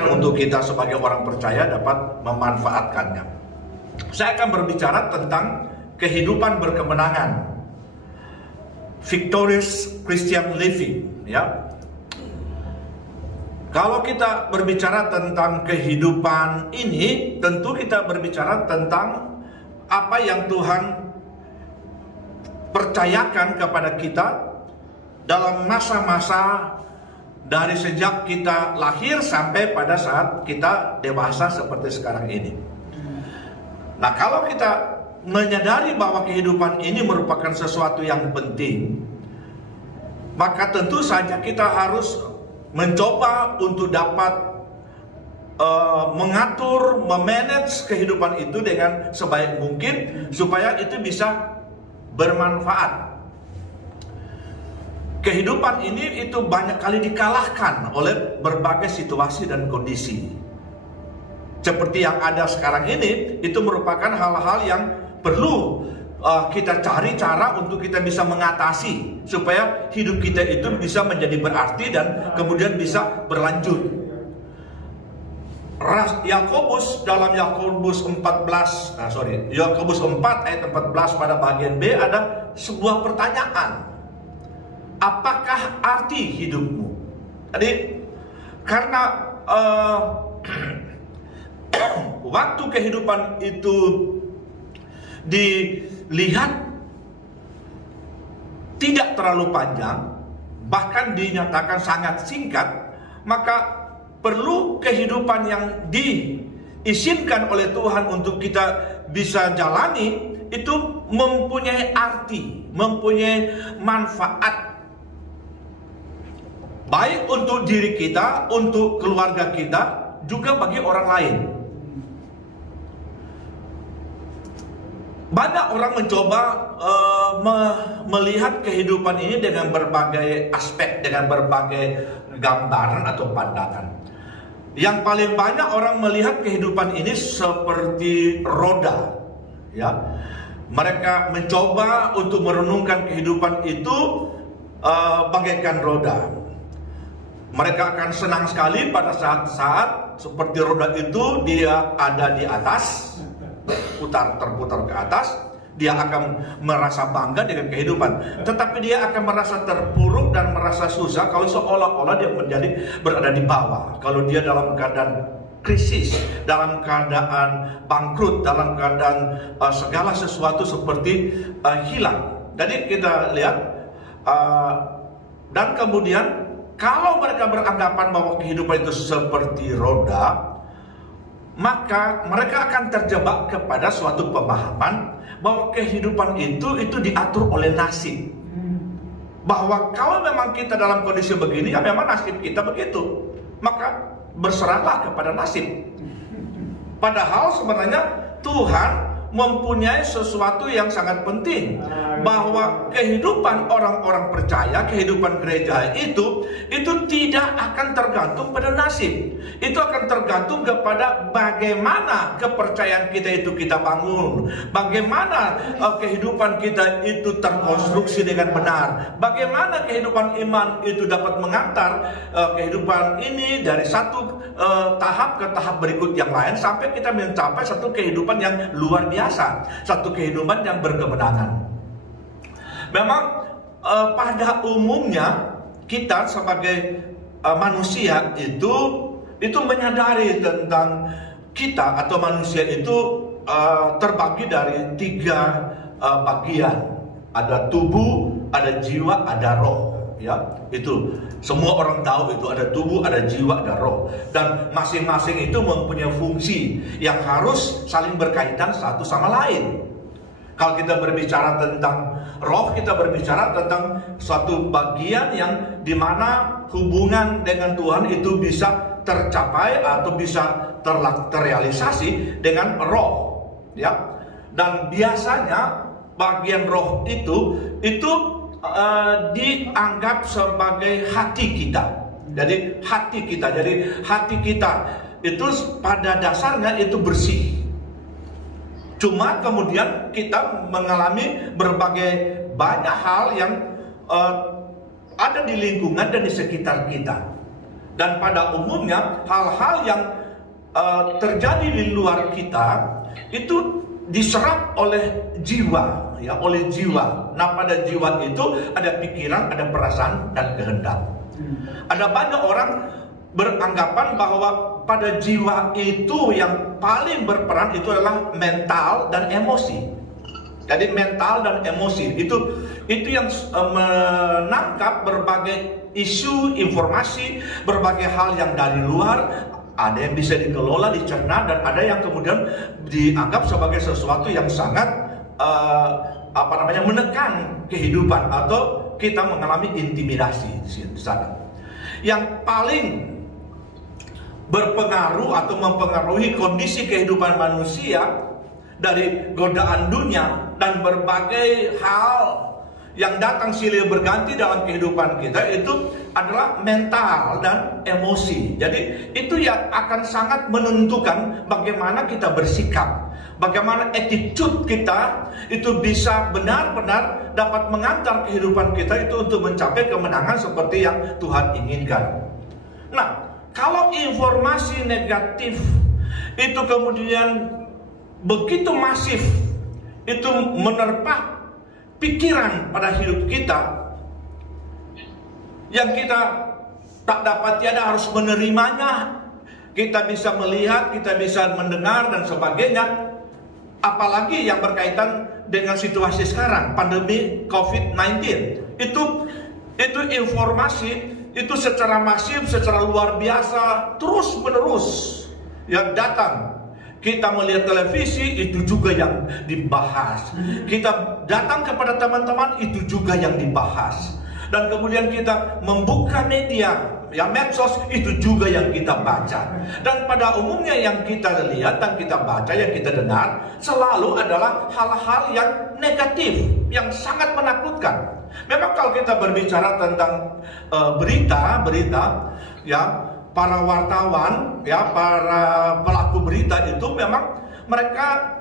untuk kita sebagai orang percaya dapat memanfaatkannya. Saya akan berbicara tentang kehidupan berkemenangan, victorious Christian living, ya. Kalau kita berbicara tentang kehidupan ini, tentu kita berbicara tentang apa yang Tuhan percayakan kepada kita dalam masa-masa dari sejak kita lahir sampai pada saat kita dewasa seperti sekarang ini. Nah, kalau kita menyadari bahwa kehidupan ini merupakan sesuatu yang penting, maka tentu saja kita harus mencoba untuk dapat mengatur, memanage kehidupan itu dengan sebaik mungkin supaya itu bisa bermanfaat. Kehidupan ini itu banyak kali dikalahkan oleh berbagai situasi dan kondisi. Seperti yang ada sekarang ini, itu merupakan hal-hal yang perlu kita cari cara untuk kita bisa mengatasi, supaya hidup kita itu bisa menjadi berarti dan kemudian bisa berlanjut. Yakobus dalam Yakobus 4 ayat 14 pada bagian B ada sebuah pertanyaan. Apakah arti hidupmu? Jadi karena waktu kehidupan itu dilihat tidak terlalu panjang, bahkan dinyatakan sangat singkat, maka perlu kehidupan yang diizinkan oleh Tuhan untuk kita bisa jalani itu mempunyai arti, mempunyai manfaat, baik untuk diri kita, untuk keluarga kita, juga bagi orang lain. Banyak orang mencoba melihat kehidupan ini dengan berbagai aspek, dengan berbagai gambaran atau pandangan. Yang paling banyak orang melihat kehidupan ini seperti roda, ya. Mereka mencoba untuk merenungkan kehidupan itu bagaikan roda. Mereka akan senang sekali pada saat-saat seperti roda itu dia ada di atas, terputar ke atas. Dia akan merasa bangga dengan kehidupan. Tetapi dia akan merasa terpuruk dan merasa susah kalau seolah-olah dia berada di bawah. Kalau dia dalam keadaan krisis, dalam keadaan bangkrut, dalam keadaan segala sesuatu seperti hilang. Jadi kita lihat dan kemudian kalau mereka beranggapan bahwa kehidupan itu seperti roda, maka mereka akan terjebak kepada suatu pemahaman bahwa kehidupan itu diatur oleh nasib. Bahwa kalau memang kita dalam kondisi begini, ya memang nasib kita begitu. Maka berserahlah kepada nasib. Padahal sebenarnya Tuhan mempunyai sesuatu yang sangat penting, bahwa kehidupan orang-orang percaya, kehidupan gereja itu tidak akan tergantung pada nasib. Itu akan tergantung kepada bagaimana kepercayaan kita itu kita bangun, bagaimana kehidupan kita itu terkonstruksi dengan benar, bagaimana kehidupan iman itu dapat mengantar kehidupan ini dari satu tahap ke tahap berikut yang lain sampai kita mencapai satu kehidupan yang luar biasa, satu kehidupan yang berkemenangan. Memang pada umumnya kita sebagai manusia itu menyadari tentang kita atau manusia itu terbagi dari 3 bagian. Ada tubuh, ada jiwa, ada roh. Ya, itu semua orang tahu, itu ada tubuh, ada jiwa, ada roh, dan masing-masing itu mempunyai fungsi yang harus saling berkaitan satu sama lain. Kalau kita berbicara tentang roh, kita berbicara tentang suatu bagian yang dimana hubungan dengan Tuhan itu bisa tercapai atau bisa terrealisasi dengan roh, ya. Dan biasanya bagian roh itu dianggap sebagai hati kita. Jadi hati kita itu pada dasarnya itu bersih. Cuma kemudian kita mengalami berbagai banyak hal yang ada di lingkungan dan di sekitar kita. Dan pada umumnya hal-hal yang terjadi di luar kita itu diserap oleh jiwa, ya, oleh jiwa. Nah, pada jiwa itu ada pikiran, ada perasaan, dan kehendak. Ada banyak orang beranggapan bahwa pada jiwa itu yang paling berperan itu adalah mental dan emosi. Jadi mental dan emosi itu yang menangkap berbagai isu, informasi, berbagai hal yang dari luar. Ada yang bisa dikelola, dicerna, dan ada yang kemudian dianggap sebagai sesuatu yang sangat menekan kehidupan, atau kita mengalami intimidasi di sana. Yang paling berpengaruh atau mempengaruhi kondisi kehidupan manusia dari godaan dunia dan berbagai hal yang datang silih berganti dalam kehidupan kita itu adalah mental dan emosi. Jadi itu yang akan sangat menentukan bagaimana kita bersikap, bagaimana attitude kita itu bisa benar-benar dapat mengantar kehidupan kita itu untuk mencapai kemenangan seperti yang Tuhan inginkan. Nah, kalau informasi negatif itu kemudian begitu masif, itu menerpa pikiran pada hidup kita, yang kita tak dapat tiada harus menerimanya. Kita bisa melihat, kita bisa mendengar dan sebagainya. Apalagi yang berkaitan dengan situasi sekarang, pandemi COVID-19. Itu informasi itu secara masif, secara luar biasa, terus menerus yang datang. Kita melihat televisi, itu juga yang dibahas. Kita datang kepada teman-teman, itu juga yang dibahas. Dan kemudian kita membuka media, yang medsos, itu juga yang kita baca. Dan pada umumnya yang kita lihat dan kita baca, yang kita dengar, selalu adalah hal-hal yang negatif, yang sangat menakutkan. Memang kalau kita berbicara tentang berita, ya, para wartawan, ya, para pelaku berita itu memang mereka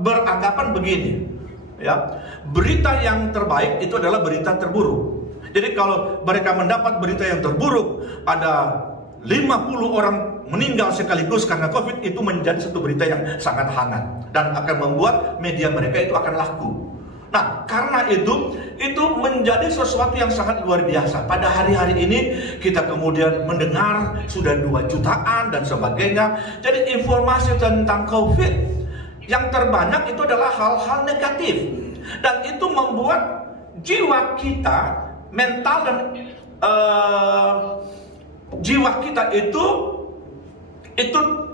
beranggapan begini, ya, berita yang terbaik itu adalah berita terburuk. Jadi kalau mereka mendapat berita yang terburuk, ada 50 orang meninggal sekaligus karena COVID, itu menjadi satu berita yang sangat hangat dan akan membuat media mereka itu akan laku. Nah, karena itu menjadi sesuatu yang sangat luar biasa. Pada hari-hari ini kita kemudian mendengar sudah 2 jutaan dan sebagainya. Jadi informasi tentang COVID yang terbanyak itu adalah hal-hal negatif. Dan itu membuat jiwa kita, mental dan jiwa kita itu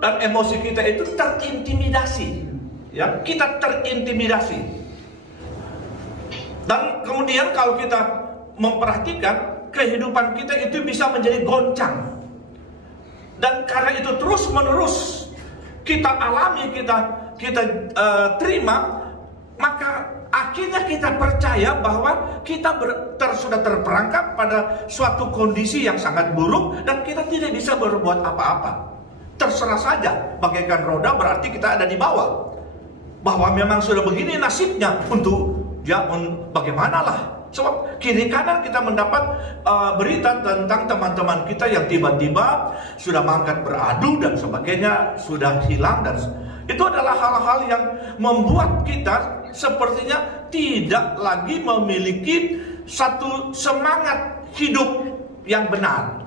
dan emosi kita itu terintimidasi. Ya, kita terintimidasi. Dan kemudian kalau kita memperhatikan, kehidupan kita itu bisa menjadi goncang. Dan karena itu terus menerus kita alami, kita terima, maka akhirnya kita percaya bahwa kita sudah terperangkap pada suatu kondisi yang sangat buruk dan kita tidak bisa berbuat apa-apa. Terserah saja, bagaikan roda berarti kita ada di bawah. Bahwa memang sudah begini nasibnya, untuk bagaimanalah. Sebab kiri kanan kita mendapat berita tentang teman-teman kita yang tiba-tiba sudah mangkat beradu dan sebagainya, sudah hilang, dan itu adalah hal-hal yang membuat kita sepertinya tidak lagi memiliki satu semangat hidup yang benar.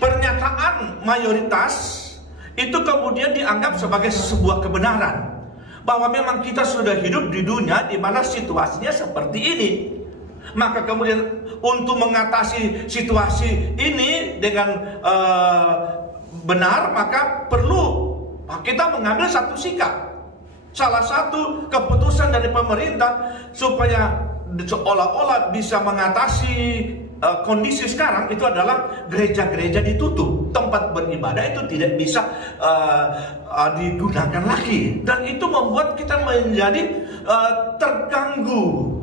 Pernyataan mayoritas itu kemudian dianggap sebagai sebuah kebenaran, bahwa memang kita sudah hidup di dunia di mana situasinya seperti ini. Maka kemudian untuk mengatasi situasi ini dengan benar, maka perlu kita mengambil satu sikap. Salah satu keputusan dari pemerintah supaya seolah-olah bisa mengatasi kondisi sekarang itu adalah gereja-gereja ditutup, tempat beribadah itu tidak bisa digunakan lagi, dan itu membuat kita menjadi terganggu.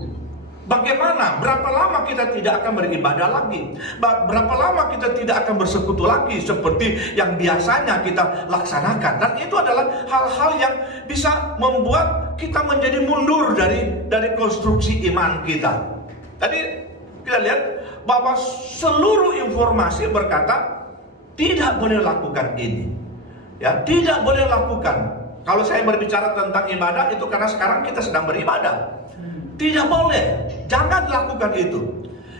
Bagaimana? Berapa lama kita tidak akan beribadah lagi? Berapa lama kita tidak akan bersekutu lagi seperti yang biasanya kita laksanakan? Dan itu adalah hal-hal yang bisa membuat kita menjadi mundur dari konstruksi iman kita. Tadi kita lihat bahwa seluruh informasi berkata tidak boleh lakukan ini. Ya, tidak boleh lakukan. Kalau saya berbicara tentang ibadah itu karena sekarang kita sedang beribadah. Tidak boleh, jangan lakukan itu.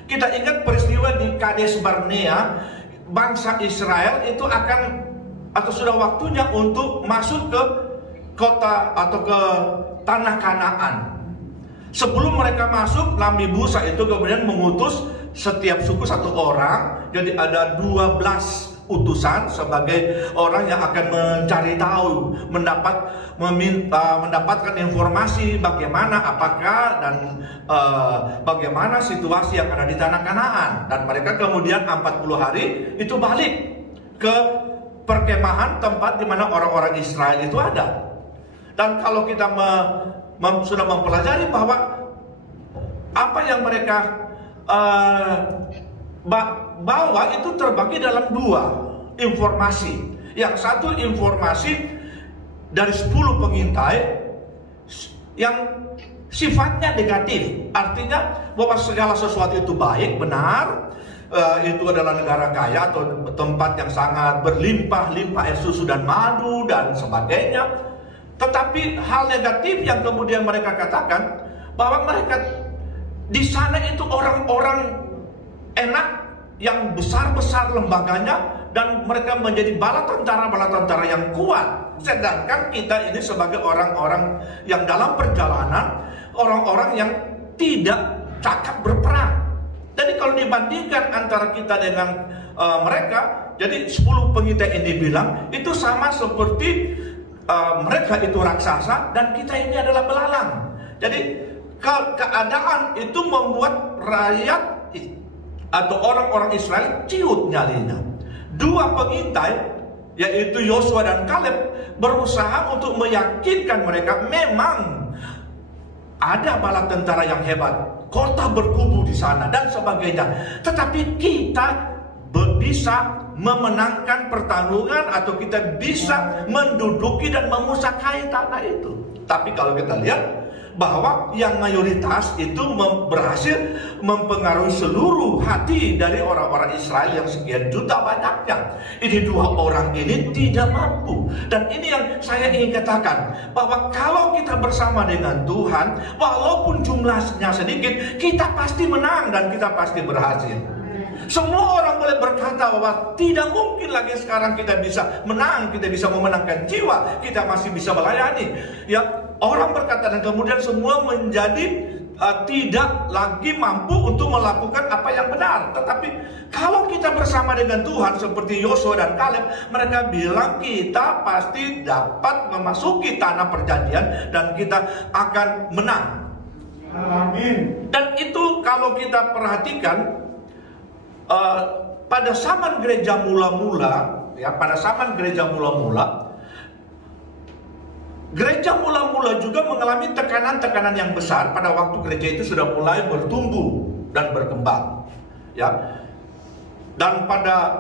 Kita ingat peristiwa di Kades Barnea, bangsa Israel itu akan atau sudah waktunya untuk masuk ke kota atau ke tanah Kanaan. Sebelum mereka masuk, Nabi Musa itu kemudian mengutus setiap suku satu orang. Jadi ada 12 utusan sebagai orang yang akan mencari tahu, mendapatkan informasi bagaimana, apakah dan bagaimana situasi yang ada di tanah Kanaan. Dan mereka kemudian 40 hari itu balik ke perkemahan tempat di mana orang-orang Israel itu ada. Dan kalau kita sudah mempelajari bahwa apa yang mereka bawa itu terbagi dalam 2 informasi. Yang satu informasi dari 10 pengintai yang sifatnya negatif, artinya bahwa segala sesuatu itu baik, benar, itu adalah negara kaya atau tempat yang sangat berlimpah-limpah air susu dan madu dan sebagainya. Tetapi hal negatif yang kemudian mereka katakan bahwa mereka di sana itu orang-orang enak yang besar-besar lembaganya dan mereka menjadi bala tentara yang kuat. Sedangkan kita ini sebagai orang-orang yang dalam perjalanan, orang-orang yang tidak cakap berperang. Jadi kalau dibandingkan antara kita dengan mereka, jadi 10 pengintai ini bilang itu sama seperti mereka itu raksasa dan kita ini adalah belalang. Jadi keadaan itu membuat rakyat atau orang-orang Israel ciut nyalinya. 2 pengintai yaitu Yosua dan Kaleb berusaha untuk meyakinkan mereka memang ada bala tentara yang hebat, kota berkubu di sana dan sebagainya. Tetapi kita bisa memenangkan pertarungan atau kita bisa menduduki dan menguasai tanah itu. Tapi kalau kita lihat bahwa yang mayoritas itu berhasil mempengaruhi seluruh hati dari orang-orang Israel yang sekian juta banyaknya. Ini 2 orang ini tidak mampu. Dan ini yang saya ingin katakan, bahwa kalau kita bersama dengan Tuhan, walaupun jumlahnya sedikit, kita pasti menang dan kita pasti berhasil. Semua orang boleh berkata bahwa tidak mungkin lagi sekarang kita bisa menang, kita bisa memenangkan jiwa, kita masih bisa melayani. Ya, orang berkata dan kemudian semua menjadi tidak lagi mampu untuk melakukan apa yang benar. Tetapi kalau kita bersama dengan Tuhan seperti Yosua dan Kaleb, mereka bilang kita pasti dapat memasuki tanah perjanjian dan kita akan menang. Amin. Dan itu kalau kita perhatikan pada zaman gereja mula-mula, ya, pada zaman gereja mula-mula, gereja mula-mula juga mengalami tekanan-tekanan yang besar pada waktu gereja itu sudah mulai bertumbuh dan berkembang, ya. Dan pada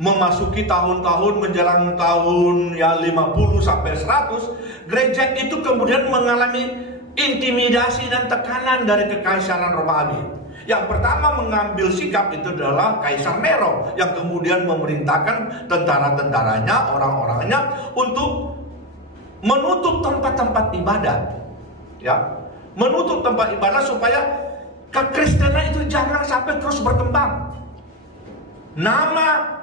memasuki tahun-tahun menjelang tahun ya 50 sampai 100, gereja itu kemudian mengalami intimidasi dan tekanan dari kekaisaran Romawi. Yang pertama mengambil sikap itu adalah Kaisar Nero, yang kemudian memerintahkan tentara-tentaranya, orang-orangnya untuk menutup tempat-tempat ibadah, ya, menutup tempat ibadah supaya kekristenan itu jangan sampai terus berkembang. Nama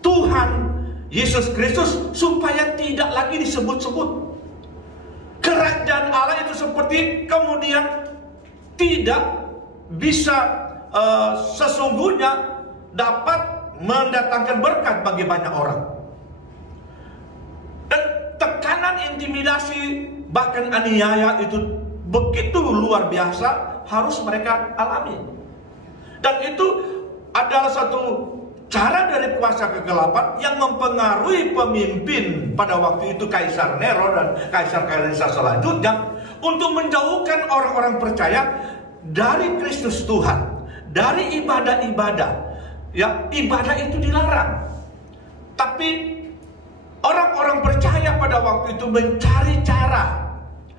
Tuhan Yesus Kristus supaya tidak lagi disebut-sebut. Kerajaan Allah itu seperti kemudian tidak bisa sesungguhnya dapat mendatangkan berkat bagi banyak orang. Dan tekanan, intimidasi, bahkan aniaya itu begitu luar biasa harus mereka alami. Dan itu adalah satu cara dari kuasa kegelapan yang mempengaruhi pemimpin pada waktu itu Kaisar Nero dan kaisar-kaisar selanjutnya untuk menjauhkan orang-orang percaya dari Kristus Tuhan, dari ibadah-ibadah. Ya, ibadah itu dilarang. Tapi orang-orang percaya pada waktu itu mencari cara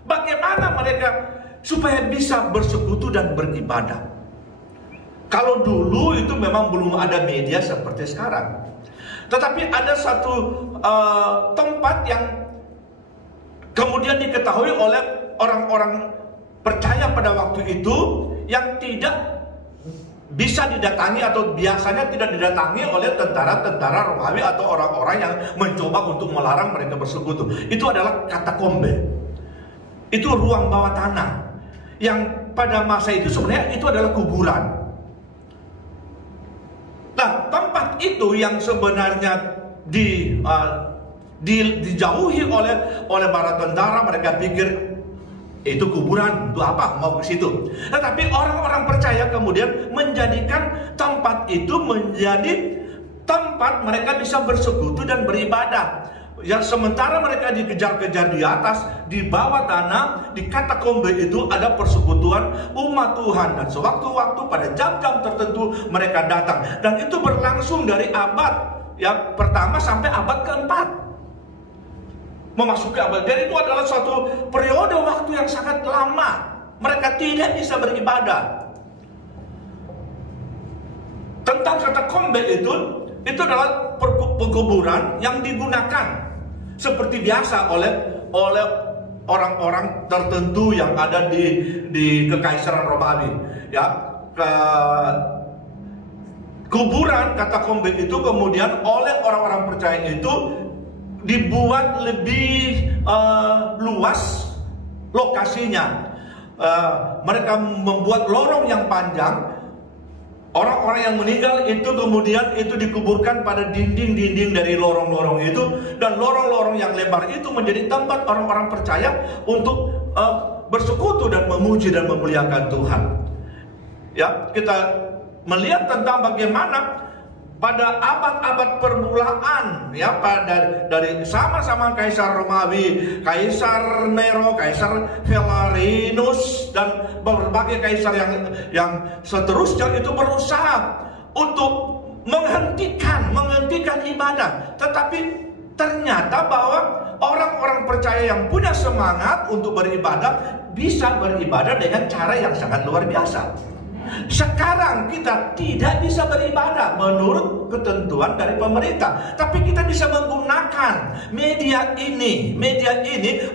bagaimana mereka supaya bisa bersekutu dan beribadah. Kalau dulu itu memang belum ada media seperti sekarang. Tetapi ada satu tempat yang kemudian diketahui oleh orang-orang percaya pada waktu itu, yang tidak bisa didatangi atau biasanya tidak didatangi oleh tentara-tentara Romawi atau orang-orang yang mencoba untuk melarang mereka bersekutu. Itu adalah katakombe. Itu ruang bawah tanah yang pada masa itu sebenarnya itu adalah kuburan. Nah, tempat itu yang sebenarnya dijauhi oleh para tentara. Mereka pikir itu kuburan, itu apa, mau ke situ. Tetapi orang-orang percaya kemudian menjadikan tempat itu menjadi tempat mereka bisa bersekutu dan beribadah. Ya, sementara mereka dikejar-kejar di atas, di bawah tanah, di katakombe itu ada persekutuan umat Tuhan. Dan sewaktu-waktu pada jam-jam tertentu mereka datang. Dan itu berlangsung dari abad yang pertama sampai abad keempat. Memasuki abad. Dan itu adalah suatu periode waktu yang sangat lama. Mereka tidak bisa beribadah. Tentang katakombe itu adalah pekuburan yang digunakan seperti biasa oleh orang-orang tertentu yang ada di Kekaisaran Romawi. Ya, kuburan katakombe itu kemudian oleh orang-orang percaya itu dibuat lebih luas lokasinya. Mereka membuat lorong yang panjang. Orang-orang yang meninggal itu kemudian itu dikuburkan pada dinding-dinding dari lorong-lorong itu. Dan lorong-lorong yang lebar itu menjadi tempat orang-orang percaya untuk bersekutu dan memuji dan memuliakan Tuhan. Ya, kita melihat tentang bagaimana pada abad-abad permulaan, ya, dari sama-sama Kaisar Romawi, Kaisar Nero, Kaisar Valerianus, dan berbagai kaisar yang seterusnya itu berusaha untuk menghentikan ibadah. Tetapi ternyata bahwa orang-orang percaya yang punya semangat untuk beribadah bisa beribadah dengan cara yang sangat luar biasa. Sekarang kita tidak bisa beribadah menurut ketentuan dari pemerintah, tapi kita bisa menggunakan media ini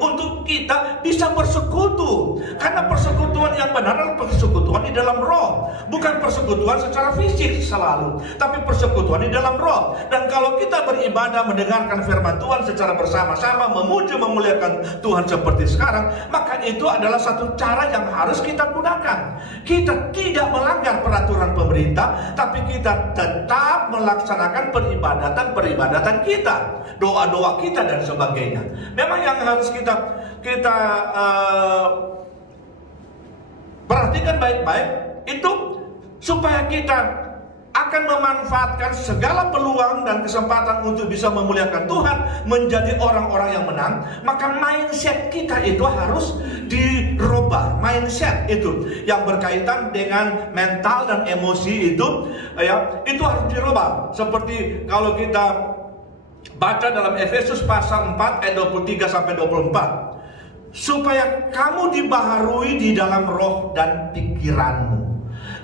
untuk kita bisa bersekutu. Karena persekutuan yang benar adalah persekutuan di dalam roh, bukan persekutuan secara fisik selalu, tapi persekutuan di dalam roh. Dan kalau kita beribadah, mendengarkan firman Tuhan secara bersama-sama, memuji memuliakan Tuhan seperti sekarang, maka itu adalah satu cara yang harus kita gunakan. Kita tidak melanggar peraturan pemerintah, tapi kita tetap melaksanakan peribadatan kita, doa-doa kita dan sebagainya. Memang yang harus kita perhatikan baik-baik itu supaya kita akan memanfaatkan segala peluang dan kesempatan untuk bisa memuliakan Tuhan, menjadi orang-orang yang menang. Maka mindset kita itu harus dirubah. Mindset itu yang berkaitan dengan mental dan emosi itu, ya, itu harus dirubah. Seperti kalau kita baca dalam Efesus pasal 4 ayat 23 sampai 24, supaya kamu dibaharui di dalam roh dan pikiranmu,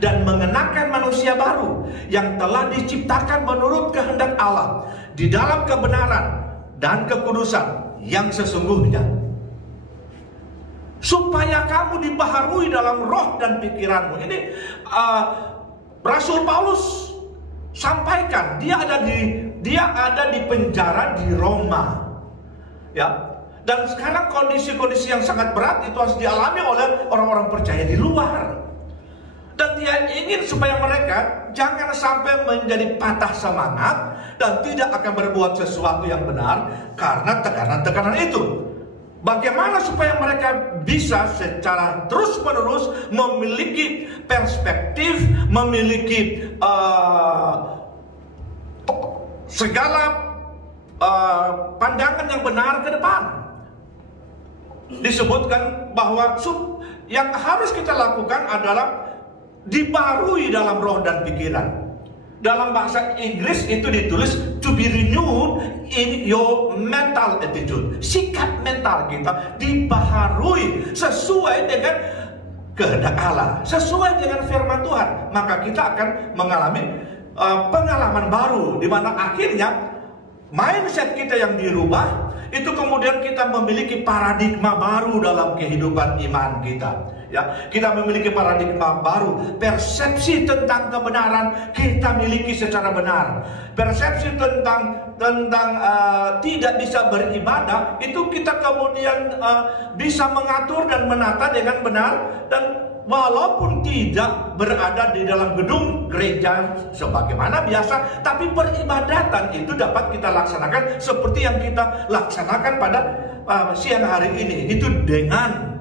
dan mengenakan manusia baru yang telah diciptakan menurut kehendak Allah di dalam kebenaran dan kekudusan yang sesungguhnya. Supaya kamu dibaharui dalam roh dan pikiranmu. Ini Rasul Paulus sampaikan. Dia ada di penjara di Roma. Ya. Dan sekarang kondisi-kondisi yang sangat berat itu harus dialami oleh orang-orang percaya di luar. Dan dia ingin supaya mereka jangan sampai menjadi patah semangat dan tidak akan berbuat sesuatu yang benar karena tekanan-tekanan itu. Bagaimana supaya mereka bisa secara terus-menerus memiliki perspektif, memiliki segala pandangan yang benar ke depan. Disebutkan bahwa yang harus kita lakukan adalah dibaharui dalam roh dan pikiran. Dalam bahasa Inggris itu ditulis to be renewed in your mental attitude. Sikap mental kita dibaharui sesuai dengan kehendak Allah, sesuai dengan firman Tuhan, maka kita akan mengalami pengalaman baru, di mana akhirnya mindset kita yang dirubah, itu kemudian kita memiliki paradigma baru dalam kehidupan iman kita. Ya, kita memiliki paradigma baru, persepsi tentang kebenaran kita miliki secara benar. Persepsi tentang tidak bisa beribadah itu kita kemudian bisa mengatur dan menata dengan benar, dan walaupun tidak berada di dalam gedung gereja sebagaimana biasa, tapi peribadatan itu dapat kita laksanakan seperti yang kita laksanakan pada siang hari ini, itu dengan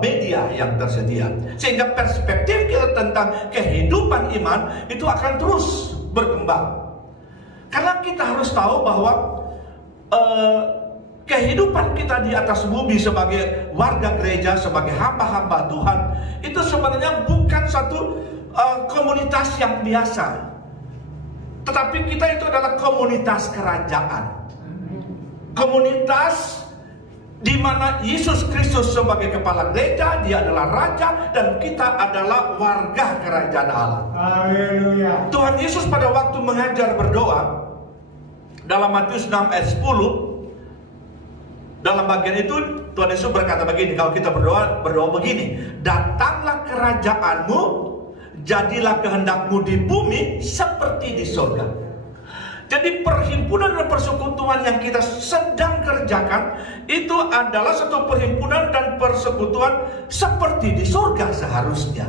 media yang tersedia, sehingga perspektif kita tentang kehidupan iman itu akan terus berkembang. Karena kita harus tahu bahwa kehidupan kita di atas bumi sebagai warga gereja, sebagai hamba-hamba Tuhan, itu sebenarnya bukan satu komunitas yang biasa, tetapi kita itu adalah komunitas kerajaan, komunitas di mana Yesus Kristus sebagai kepala gereja, dia adalah raja, dan kita adalah warga kerajaan Allah. Haleluya. Tuhan Yesus pada waktu mengajar berdoa dalam Matius 6 ayat 10, dalam bagian itu Tuhan Yesus berkata begini, kalau kita berdoa begini, datanglah kerajaanmu, jadilah kehendakmu di bumi seperti di surga. Jadi perhimpunan dan persekutuan yang kita sedang kerjakan itu adalah satu perhimpunan dan persekutuan seperti di surga seharusnya.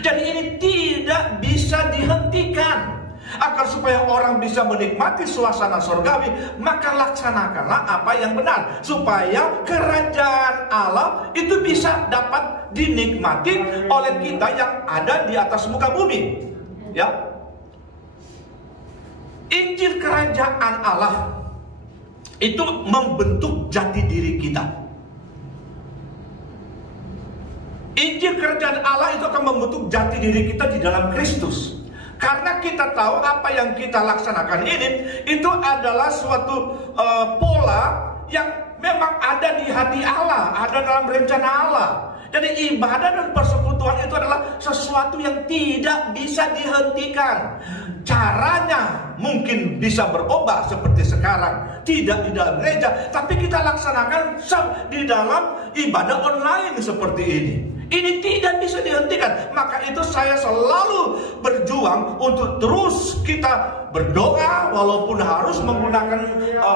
Jadi ini tidak bisa dihentikan. Agar supaya orang bisa menikmati suasana surgawi, maka laksanakanlah apa yang benar, supaya kerajaan Allah itu bisa dapat dinikmati oleh kita yang ada di atas muka bumi. Ya, Injil kerajaan Allah itu membentuk jati diri kita. Injil kerajaan Allah itu akan membentuk jati diri kita di dalam Kristus. Karena kita tahu apa yang kita laksanakan ini, itu adalah suatu pola yang memang ada di hati Allah, ada dalam rencana Allah. Jadi ibadah dan persekutuan itu adalah sesuatu yang tidak bisa dihentikan. Caranya mungkin bisa berubah seperti sekarang, tidak di dalam gereja, tapi kita laksanakan di dalam ibadah online seperti ini. Ini tidak bisa dihentikan. Maka itu saya selalu berjuang untuk terus kita berdoa, walaupun harus menggunakan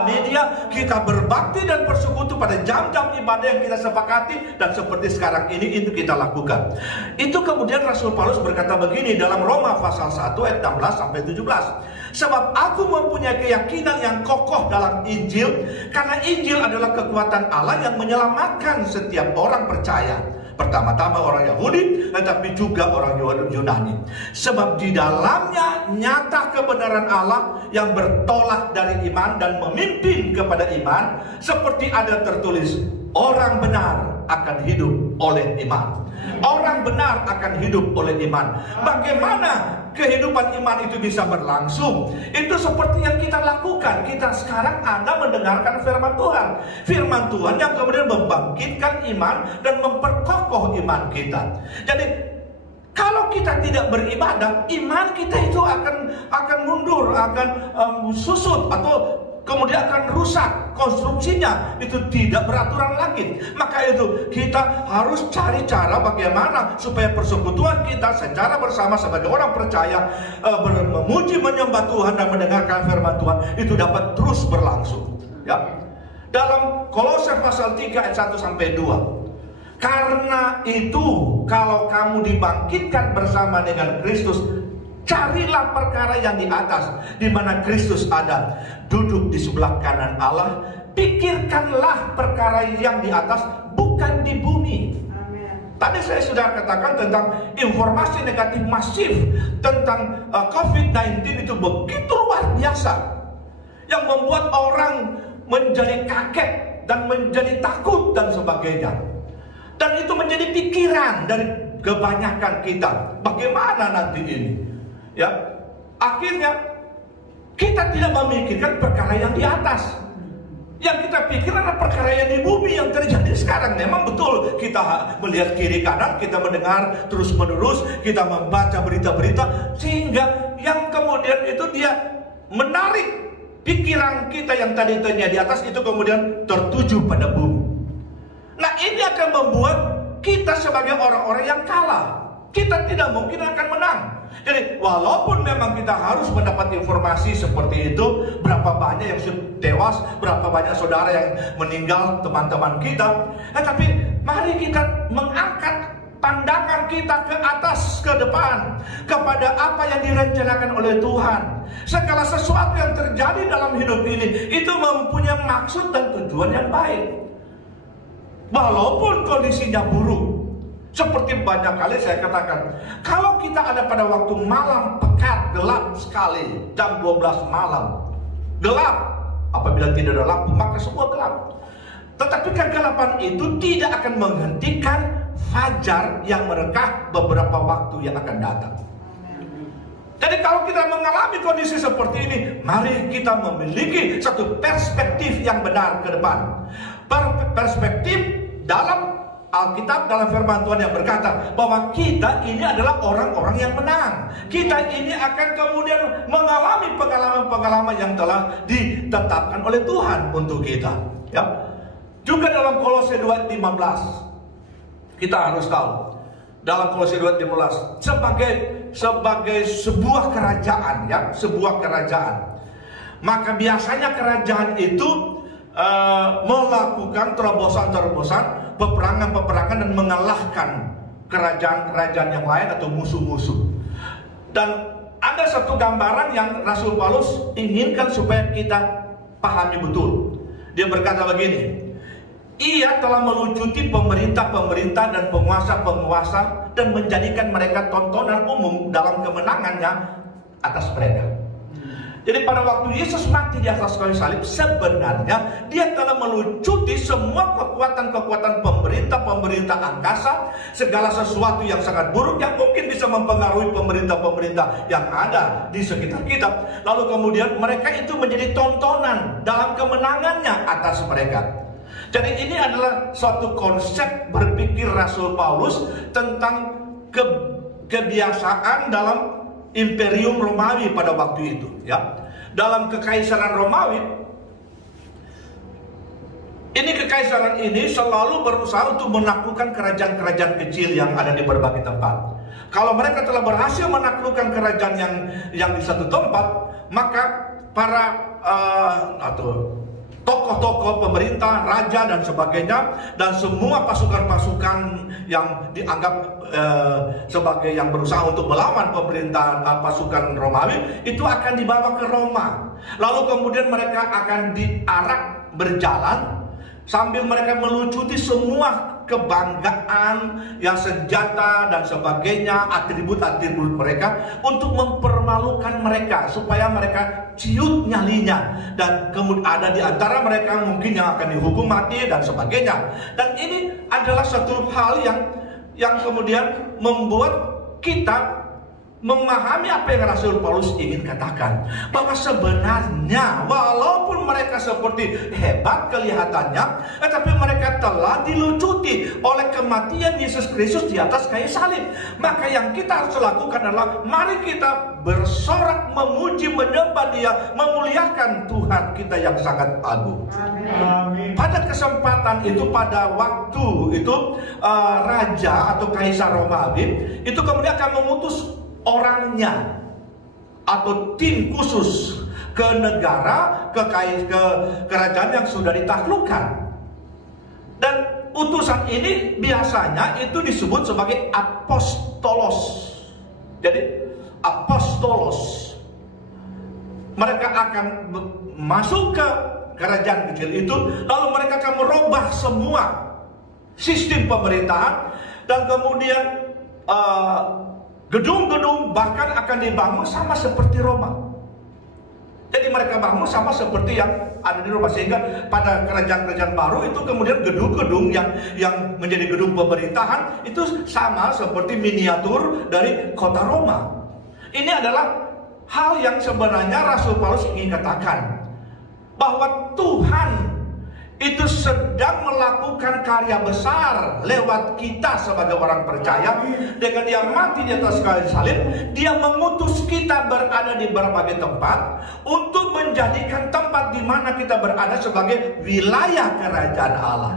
media, kita berbakti dan bersekutu pada jam-jam ibadah yang kita sepakati, dan seperti sekarang ini itu kita lakukan. Itu kemudian Rasul Paulus berkata begini dalam Roma pasal 1 ayat 16 sampai 17. Sebab aku mempunyai keyakinan yang kokoh dalam Injil, karena Injil adalah kekuatan Allah yang menyelamatkan setiap orang percaya. Pertama-tama orang Yahudi, tetapi juga orang Yunani. Sebab di dalamnya nyata kebenaran Allah yang bertolak dari iman dan memimpin kepada iman. Seperti ada tertulis, orang benar akan hidup oleh iman. Orang benar akan hidup oleh iman. Bagaimana kehidupan iman itu bisa berlangsung? Itu seperti yang kita lakukan. Kita sekarang ada mendengarkan firman Tuhan. Firman Tuhan yang kemudian membangkitkan iman dan memperkokoh iman kita. Jadi kalau kita tidak beribadah, iman kita itu akan mundur, akan susut, atau kemudian akan rusak, konstruksinya itu tidak beraturan lagi. Maka itu kita harus cari cara bagaimana supaya persekutuan kita secara bersama sebagai orang percaya, memuji menyembah Tuhan dan mendengarkan firman Tuhan itu dapat terus berlangsung. Ya. Dalam Kolose pasal 3 ayat 1 sampai 2. Karena itu kalau kamu dibangkitkan bersama dengan Kristus, carilah perkara yang di atas, di mana Kristus ada, duduk di sebelah kanan Allah. Pikirkanlah perkara yang di atas, bukan di bumi. Amen. Tadi saya sudah katakan tentang informasi negatif masif tentang COVID-19 itu begitu luar biasa, yang membuat orang menjadi kaget dan menjadi takut dan sebagainya. Dan itu menjadi pikiran dari kebanyakan kita. Bagaimana nanti ini? Ya, akhirnya kita tidak memikirkan perkara yang di atas. Yang kita pikir adalah perkara yang di bumi yang terjadi sekarang. Memang betul, kita melihat kiri kanan, kita mendengar terus menerus, kita membaca berita-berita, sehingga yang kemudian itu dia menarik pikiran kita yang tadinya di atas itu kemudian tertuju pada bumi. Nah, ini akan membuat kita sebagai orang-orang yang kalah. Kita tidak mungkin akan menang. Jadi walaupun memang kita harus mendapat informasi seperti itu, berapa banyak yang sudah tewas, berapa banyak saudara yang meninggal, teman-teman kita, tapi mari kita mengangkat pandangan kita ke atas, ke depan, kepada apa yang direncanakan oleh Tuhan. Segala sesuatu yang terjadi dalam hidup ini itu mempunyai maksud dan tujuan yang baik. Walaupun kondisinya buruk, seperti banyak kali saya katakan, kalau kita ada pada waktu malam pekat, gelap sekali, jam 12 malam, gelap, apabila tidak ada lampu maka semua gelap. Tetapi kegelapan itu tidak akan menghentikan fajar yang merekah beberapa waktu yang akan datang. Jadi kalau kita mengalami kondisi seperti ini, mari kita memiliki satu perspektif yang benar ke depan. Perspektif dalam Alkitab, dalam firman Tuhan yang berkata bahwa kita ini adalah orang-orang yang menang. Kita ini akan kemudian mengalami pengalaman-pengalaman yang telah ditetapkan oleh Tuhan untuk kita. Ya. Juga dalam Kolose 2:15 kita harus tahu, dalam Kolose 2:15 sebagai sebuah kerajaan, ya, sebuah kerajaan. Maka biasanya kerajaan itu melakukan terobosan-terobosan, peperangan-peperangan dan mengalahkan kerajaan-kerajaan yang lain atau musuh-musuh. Dan ada satu gambaran yang Rasul Paulus inginkan supaya kita pahami betul. Dia berkata begini, ia telah melucuti pemerintah-pemerintah dan penguasa-penguasa dan menjadikan mereka tontonan umum dalam kemenangannya atas mereka. Jadi pada waktu Yesus mati di atas kayu salib, sebenarnya dia telah melucuti semua kekuatan-kekuatan pemerintah-pemerintah angkasa, segala sesuatu yang sangat buruk yang mungkin bisa mempengaruhi pemerintah-pemerintah yang ada di sekitar kita. Lalu kemudian mereka itu menjadi tontonan dalam kemenangannya atas mereka. Jadi ini adalah suatu konsep berpikir Rasul Paulus tentang kebiasaan dalam Imperium Romawi pada waktu itu, ya. Dalam kekaisaran Romawi, kekaisaran ini selalu berusaha untuk menaklukkan kerajaan-kerajaan kecil yang ada di berbagai tempat. Kalau mereka telah berhasil menaklukkan kerajaan yang di satu tempat, maka para tokoh-tokoh pemerintah, raja dan sebagainya, dan semua pasukan-pasukan yang dianggap sebagai yang berusaha untuk melawan pemerintahan pasukan Romawi itu akan dibawa ke Roma. Lalu kemudian mereka akan diarak berjalan sambil mereka melucuti semua kebanggaan, yang senjata dan sebagainya, atribut-atribut mereka untuk mempermalukan mereka supaya mereka ciut nyalinya, dan kemudian ada di antara mereka mungkin yang akan dihukum mati dan sebagainya. Dan ini adalah satu hal yang kemudian membuat kita memahami apa yang Rasul Paulus ingin katakan, bahwa sebenarnya walaupun mereka seperti hebat kelihatannya, tetapi mereka telah dilucuti oleh kematian Yesus Kristus di atas kayu salib. Maka yang kita harus lakukan adalah mari kita bersorak memuji, menyembah Dia, memuliakan Tuhan kita yang sangat agung. Amin. Pada kesempatan itu, pada waktu itu raja atau kaisar Romawi itu kemudian akan mengutus orangnya atau tim khusus ke negara, ke kerajaan yang sudah ditaklukkan. Dan utusan ini biasanya itu disebut sebagai apostolos. Jadi apostolos, mereka akan masuk ke kerajaan kecil itu, lalu mereka akan merubah semua sistem pemerintahan, dan kemudian gedung-gedung bahkan akan dibangun sama seperti Roma. Jadi mereka bangun sama seperti yang ada di Roma, sehingga pada kerajaan-kerajaan baru itu kemudian gedung-gedung yang menjadi gedung pemerintahan itu sama seperti miniatur dari kota Roma. Ini adalah hal yang sebenarnya Rasul Paulus ingin katakan, bahwa Tuhan itu sedang melakukan karya besar lewat kita sebagai orang percaya. Dengan dia mati di atas kayu salib, dia mengutus kita berada di berbagai tempat untuk menjadikan tempat di mana kita berada sebagai wilayah kerajaan Allah.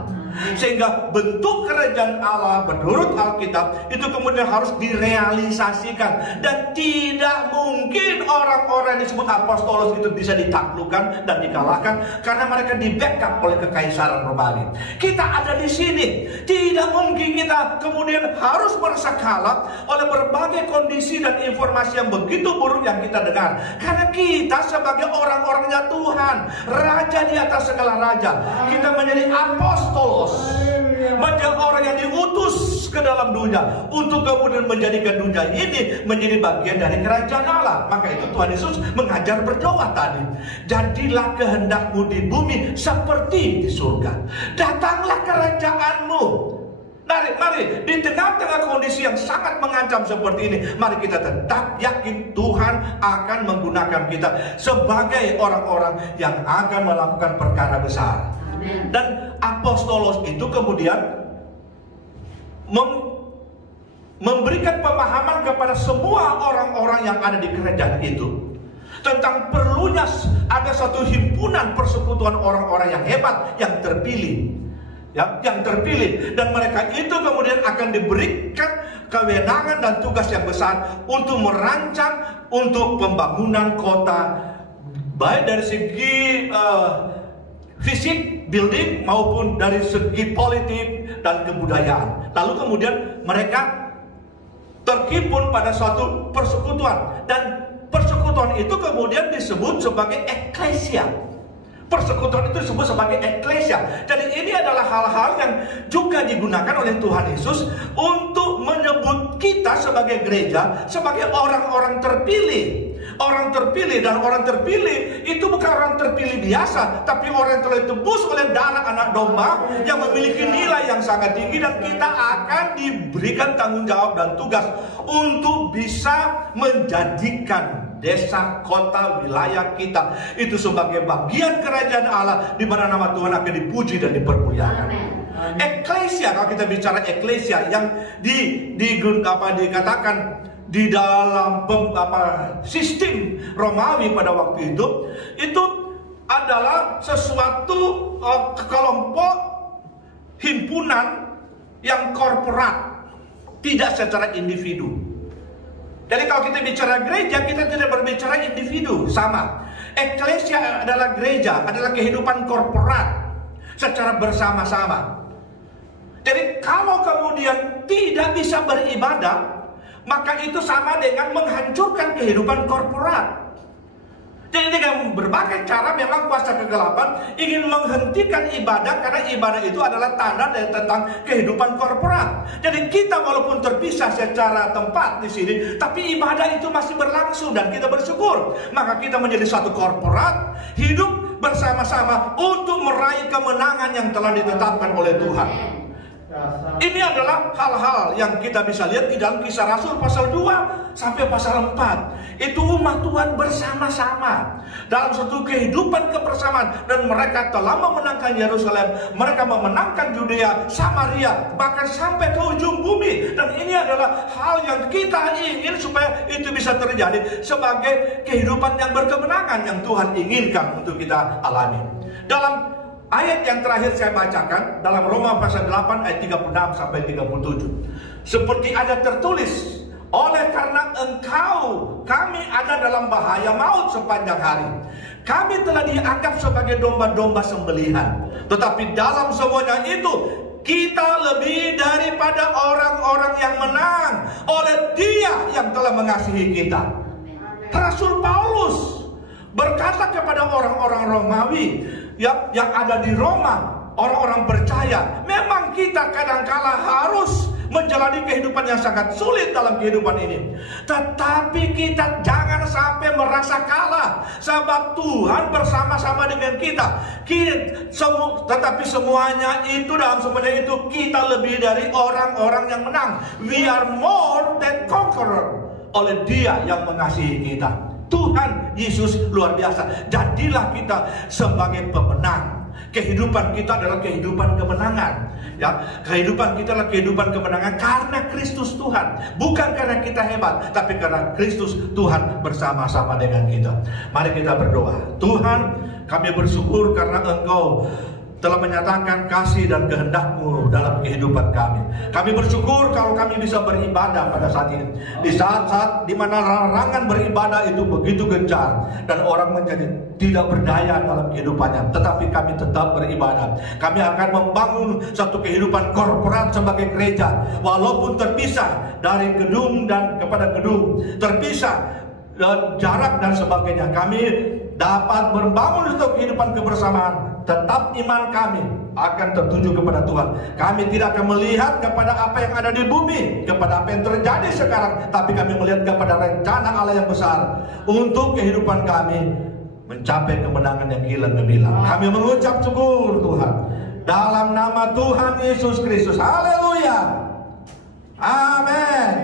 Sehingga bentuk kerajaan Allah menurut Alkitab itu kemudian harus direalisasikan. Dan tidak mungkin orang-orang yang disebut apostolos itu bisa ditaklukkan dan dikalahkan, karena mereka di backup oleh kekaisaran Romawi. Kita ada di sini, tidak mungkin kita kemudian harus merasa kalah oleh berbagai kondisi dan informasi yang begitu buruk yang kita dengar. Karena kita sebagai orang-orangnya Tuhan, Raja di atas segala raja, kita menjadi apostolos, menjadi orang yang diutus ke dalam dunia untuk kemudian menjadikan dunia ini menjadi bagian dari kerajaan Allah. Maka itu Tuhan Yesus mengajar berdoa tadi, jadilah kehendakmu di bumi seperti di surga. Datanglah kerajaanmu. Mari, di tengah-tengah kondisi yang sangat mengancam seperti ini, mari kita tetap yakin Tuhan akan menggunakan kita sebagai orang-orang yang akan melakukan perkara besar. Dan apostolos itu kemudian memberikan pemahaman kepada semua orang-orang yang ada di kerajaan itu tentang perlunya ada satu himpunan persekutuan orang-orang yang hebat, yang terpilih, yang terpilih, dan mereka itu kemudian akan diberikan kewenangan dan tugas yang besar untuk merancang untuk pembangunan kota, baik dari segi fisik, building, maupun dari segi politik dan kebudayaan. Lalu kemudian mereka terhimpun pada suatu persekutuan, dan persekutuan itu kemudian disebut sebagai eklesia. Persekutuan itu disebut sebagai eklesia. Jadi ini adalah hal-hal yang juga digunakan oleh Tuhan Yesus untuk menyebut kita sebagai gereja, sebagai orang-orang terpilih. Orang terpilih, dan orang terpilih itu bukan orang terpilih biasa, tapi orang yang telah ditebus oleh darah anak domba yang memiliki nilai yang sangat tinggi. Dan kita akan diberikan tanggung jawab dan tugas untuk bisa menjadikan desa, kota, wilayah kita itu sebagai bagian kerajaan Allah, di mana nama Tuhan akan dipuji dan dipermuliakan. Eklesia, kalau kita bicara eklesia yang dikatakan di dalam sistem Romawi pada waktu itu adalah sesuatu kelompok himpunan yang korporat, tidak secara individu. Jadi kalau kita bicara gereja, kita tidak berbicara individu, sama. Eklesia adalah gereja, adalah kehidupan korporat secara bersama-sama. Jadi kalau kemudian tidak bisa beribadah, maka itu sama dengan menghancurkan kehidupan korporat. Jadi dengan berbagai cara memang kuasa kegelapan ingin menghentikan ibadah, karena ibadah itu adalah tanda dari tentang kehidupan korporat. Jadi kita walaupun terpisah secara tempat di sini, tapi ibadah itu masih berlangsung dan kita bersyukur. Maka kita menjadi satu korporat, hidup bersama-sama untuk meraih kemenangan yang telah ditetapkan oleh Tuhan. Ini adalah hal-hal yang kita bisa lihat di dalam Kisah Rasul pasal 2 sampai pasal 4. Itu umat Tuhan bersama-sama dalam satu kehidupan kebersamaan, dan mereka telah memenangkan Yerusalem, mereka memenangkan Yudea, Samaria, bahkan sampai ke ujung bumi. Dan ini adalah hal yang kita ingin supaya itu bisa terjadi sebagai kehidupan yang berkemenangan yang Tuhan inginkan untuk kita alami. Dalam ayat yang terakhir saya bacakan dalam Roma pasal 8 ayat 36 sampai 37. Seperti ada tertulis, oleh karena engkau kami ada dalam bahaya maut sepanjang hari. Kami telah dianggap sebagai domba-domba sembelihan. Tetapi dalam semuanya itu kita lebih daripada orang-orang yang menang oleh Dia yang telah mengasihi kita. Rasul Paulus berkata kepada orang-orang Romawi yang ada di Roma, orang-orang percaya, memang kita kadangkala harus menjalani kehidupan yang sangat sulit dalam kehidupan ini, tetapi kita jangan sampai merasa kalah, sebab Tuhan bersama-sama dengan kita. Tetapi semuanya itu, dalam semuanya itu kita lebih dari orang-orang yang menang. We are more than conqueror oleh Dia yang mengasihi kita. Tuhan Yesus luar biasa. Jadilah kita sebagai pemenang. Kehidupan kita adalah kehidupan kemenangan. Ya, kehidupan kita adalah kehidupan kemenangan karena Kristus Tuhan. Bukan karena kita hebat, tapi karena Kristus Tuhan bersama-sama dengan kita. Mari kita berdoa. Tuhan, kami bersyukur karena Engkau telah menyatakan kasih dan kehendak-Mu dalam kehidupan kami. Kami bersyukur kalau kami bisa beribadah pada saat ini. Di saat-saat di mana larangan beribadah itu begitu gencar dan orang menjadi tidak berdaya dalam kehidupannya, tetapi kami tetap beribadah. Kami akan membangun satu kehidupan korporat sebagai gereja, walaupun terpisah dari gedung dan kepada gedung, terpisah jarak dan sebagainya. Kami dapat membangun untuk kehidupan kebersamaan. Tetap iman kami akan tertuju kepada Tuhan. Kami tidak akan melihat kepada apa yang ada di bumi, kepada apa yang terjadi sekarang, tapi kami melihat kepada rencana Allah yang besar untuk kehidupan kami mencapai kemenangan yang gila gemilang. Kami mengucap syukur Tuhan dalam nama Tuhan Yesus Kristus. Haleluya. Amin.